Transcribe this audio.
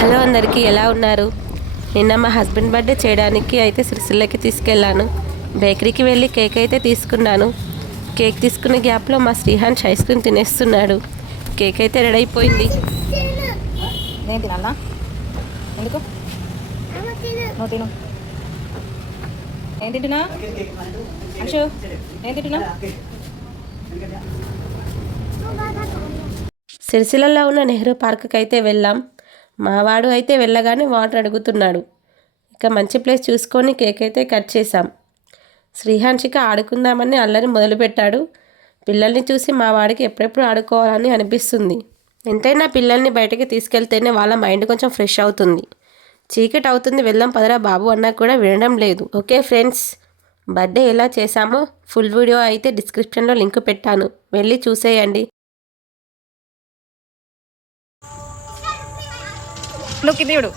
Hello అందరికీ ఎలా ఉన్నారు? నిన్న మా హస్బెండ్ బర్త్డే చేయడానికి అయితే సిరిసిల్లకి తీసుకెళ్ళాను. బేకరీకి వెళ్ళి కేక్ అయితే తీసుకున్నాను. కేక్ తీసుకున్న గ్యాప్లో మా శ్రీహాన్స్ ఐస్ క్రీమ్ తినేస్తున్నాడు. కేక్ అయితే రెడీ అయిపోయింది. నేను తినాలా? ఎందుకు నువ్వు తిను. ఏం తింటున్నా అంశు? ఏం తింటున్నా? సిరిసిల్లలో ఉన్న నెహ్రూ పార్క్కి అయితే వెళ్ళాం. మావాడు అయితే వెళ్ళగానే వాటర్ అడుగుతున్నాడు. ఇక మంచి ప్లేస్ చూసుకొని కేక్ అయితే కట్ చేసాం. శ్రీహాన్షిక ఆడుకుందామని అల్లరి మొదలుపెట్టాడు. పిల్లల్ని చూసి మా వాడికి ఎప్పుడెప్పుడు ఆడుకోవాలని అనిపిస్తుంది. ఎంతైనా పిల్లల్ని బయటకి తీసుకెళ్తేనే వాళ్ళ మైండ్ కొంచెం ఫ్రెష్ అవుతుంది. చీకటి అవుతుంది వెళ్దాం పదరా బాబు అన్నా కూడా వినడం లేదు. ఓకే ఫ్రెండ్స్, బర్త్డే ఎలా చేశామో ఫుల్ వీడియో అయితే డిస్క్రిప్షన్లో లింక్ పెట్టాను, వెళ్ళి చూసేయండి. నువ్వు కింద చూడు.